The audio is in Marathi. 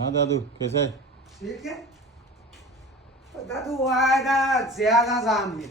हाँ दादू कैसा है? ठीक है दादू आएगा ज्यादा जाम है